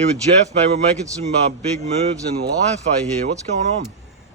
Here with Jeff, mate. We're making some big moves in life, I hear. What's going on?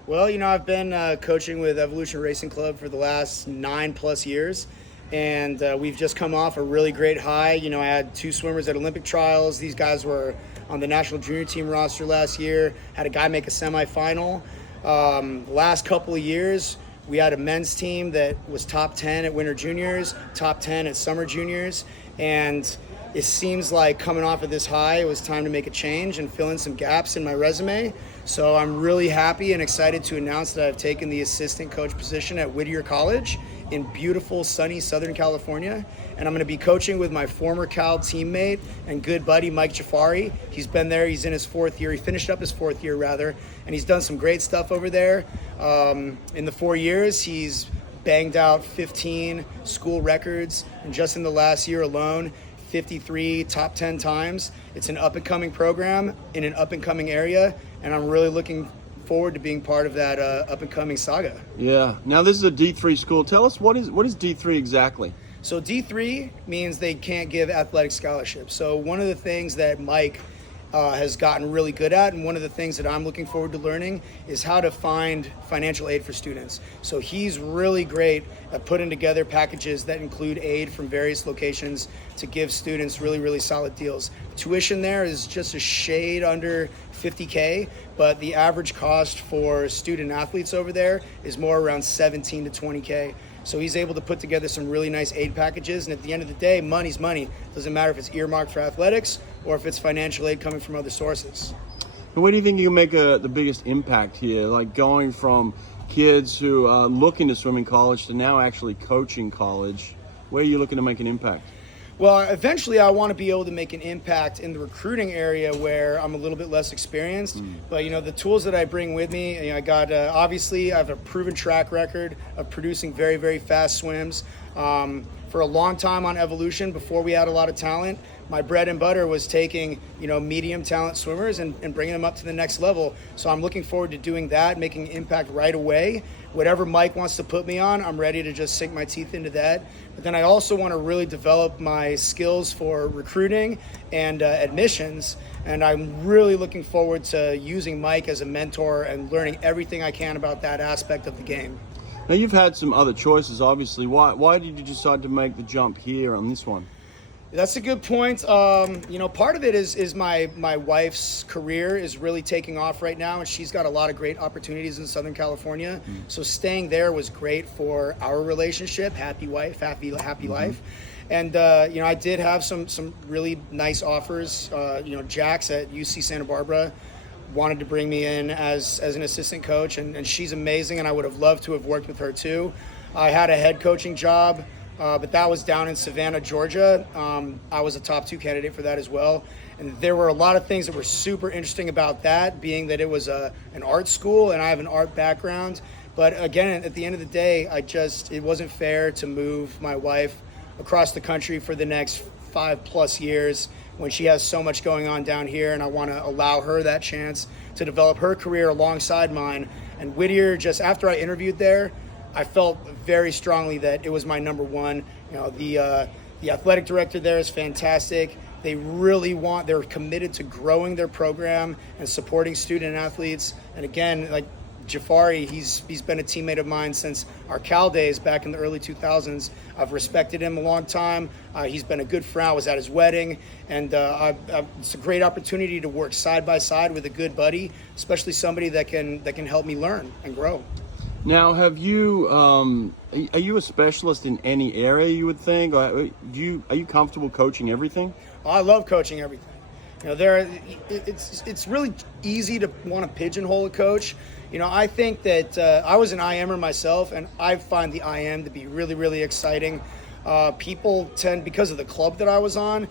Well, I've been coaching with Evolution Racing Club for the last 9+ years, and we've just come off a really great high. I had 2 swimmers at Olympic trials. These guys were on the national junior team roster last year. Had a guy make a semifinal. Last couple of years, we had a men's team that was top 10 at Winter Juniors, top 10 at Summer Juniors, and it seems like coming off of this high, it was time to make a change and fill in some gaps in my resume. So I'm really happy and excited to announce that I've taken the assistant coach position at Whittier College in beautiful, sunny Southern California. And I'm going to be coaching with my former Cal teammate and good buddy, Mike Jafari. He's been there. He's in his 4th year. He finished up his 4th year, rather. And he's done some great stuff over there. In the 4 years, he's banged out 15 school records. And just in the last year alone, 53 top 10 times. It's an up-and-coming program in an up-and-coming area, and I'm really looking forward to being part of that up-and-coming saga. Yeah. Now, this is a D3 school. Tell us, what is D3 exactly? So D3 means they can't give athletic scholarships. So one of the things that Mike has gotten really good at, and one of the things that I'm looking forward to learning, is how to find financial aid for students. So he's really great at putting together packages that include aid from various locations to give students really, really solid deals. Tuition there is just a shade under $50K, but the average cost for student athletes over there is more around $17 to $20K. So he's able to put together some really nice aid packages, and at the end of the day, money's money. Doesn't matter if it's earmarked for athletics or if it's financial aid coming from other sources. And where do you think you can make the biggest impact here? Like going from kids who are looking to swim in college to now actually coaching college. Where are you looking to make an impact? Well, eventually I want to be able to make an impact in the recruiting area where I'm a little bit less experienced. But, the tools that I bring with me, I got, obviously I have a proven track record of producing very, very fast swims. For a long time on Evolution, before we had a lot of talent, my bread and butter was taking, medium talent swimmers and bringing them up to the next level. So I'm looking forward to doing that, making an impact right away. Whatever Mike wants to put me on, I'm ready to just sink my teeth into that. But then I also want to really develop my skills for recruiting and admissions. And I'm really looking forward to using Mike as a mentor and learning everything I can about that aspect of the game. Now, you've had some other choices, obviously. Why did you decide to make the jump here on this one? That's a good point. Part of it is my wife's career is really taking off right now, and she's got a lot of great opportunities in Southern California. So staying there was great for our relationship. Happy wife, happy life. And I did have some really nice offers. Jax at UC Santa Barbara wanted to bring me in as an assistant coach, and she's amazing, and I would have loved to have worked with her too. I had a head coaching job, but that was down in Savannah, Georgia. I was a top 2 candidate for that as well. And there were a lot of things that were super interesting about that, being that it was an art school and I have an art background. But again, at the end of the day, it wasn't fair to move my wife across the country for the next 5+ years when she has so much going on down here, and I want to allow her that chance to develop her career alongside mine. And Whittier, just after I interviewed there, I felt very strongly that it was my number one. The athletic director there is fantastic. They're committed to growing their program and supporting student athletes. And again, like Jafari, he's been a teammate of mine since our Cal days back in the early 2000s. I've respected him a long time. He's been a good friend. I was at his wedding, and it's a great opportunity to work side by side with a good buddy, especially somebody that can help me learn and grow. Now, are you a specialist in any area, you would think? Are you comfortable coaching everything? I love coaching everything. It's really easy to want to pigeonhole a coach. I think that I was an IMer myself, and I find the IM to be really, really exciting. People tend, because of the club that I was on,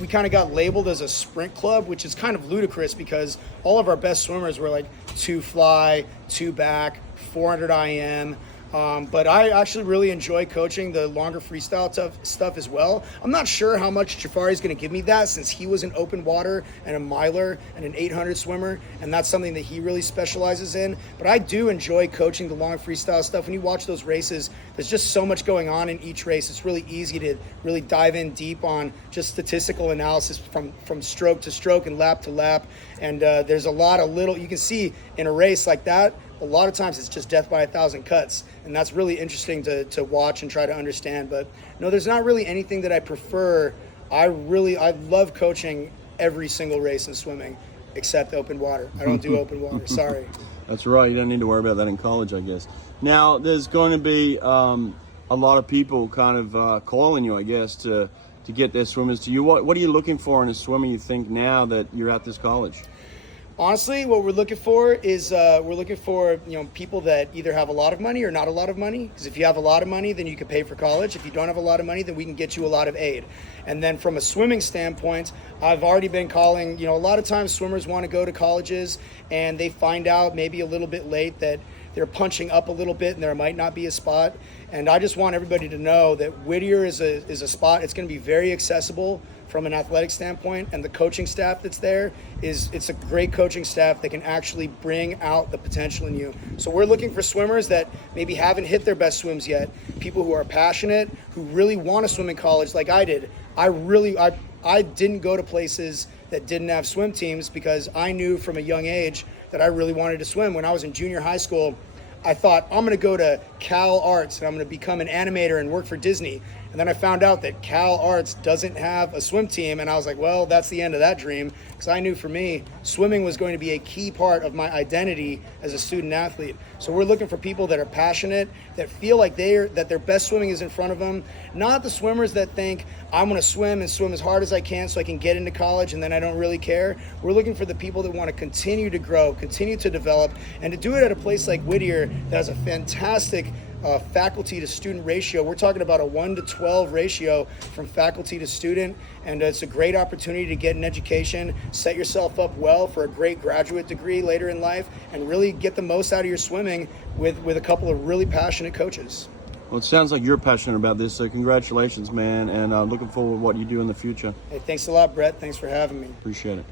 we kind of got labeled as a sprint club, which is kind of ludicrous because all of our best swimmers were like 2 fly, 2 back, 400 IM. But I actually really enjoy coaching the longer freestyle stuff as well. I'm not sure how much Jafari's going to give me that, since he was an open water and a miler and an 800 swimmer, and that's something that he really specializes in. But I do enjoy coaching the long freestyle stuff. When you watch those races, there's just so much going on in each race. It's really easy to really dive in deep on just statistical analysis from stroke to stroke and lap to lap. And there's a lot of little, you can see in a race like that, a lot of times it's just death by 1,000 cuts, and that's really interesting to watch and try to understand. But no, there's not really anything that I prefer. I love coaching every single race in swimming except open water. I don't do open water, sorry. That's right, you don't need to worry about that in college, I guess. Now, there's going to be a lot of people kind of calling you, I guess, to get their swimmers to you. What are you looking for in a swimmer, you think, now that you're at this college? Honestly, what we're looking for is people that either have a lot of money or not a lot of money. Because if you have a lot of money, then you can pay for college. If you don't have a lot of money, then we can get you a lot of aid. And then from a swimming standpoint, I've already been calling, a lot of times swimmers want to go to colleges and they find out maybe a little bit late that they're punching up a little bit and there might not be a spot. And I just want everybody to know that Whittier is a spot. It's going to be very accessible from an athletic standpoint, and the coaching staff that's there it's a great coaching staff that can actually bring out the potential in you. So we're looking for swimmers that maybe haven't hit their best swims yet, people who are passionate, who really want to swim in college like I did. I didn't go to places that didn't have swim teams because I knew from a young age that I really wanted to swim. When I was in junior high school, I thought, I'm going to go to Cal Arts and I'm going to become an animator and work for Disney. And then I found out that Cal Arts doesn't have a swim team, and I was like, well, that's the end of that dream, because I knew for me, swimming was going to be a key part of my identity as a student athlete. So we're looking for people that are passionate, that feel like that their best swimming is in front of them, not the swimmers that think, I'm going to swim and swim as hard as I can so I can get into college and then I don't really care. We're looking for the people that want to continue to grow, continue to develop, and to do it at a place like Whittier that has a fantastic faculty to student ratio. We're talking about a 1 to 12 ratio from faculty to student, and it's a great opportunity to get an education, set yourself up well for a great graduate degree later in life, and really get the most out of your swimming with a couple of really passionate coaches. Well, it sounds like you're passionate about this, so congratulations, man, and looking forward to what you do in the future. Hey, thanks a lot, Brett. Thanks for having me. Appreciate it.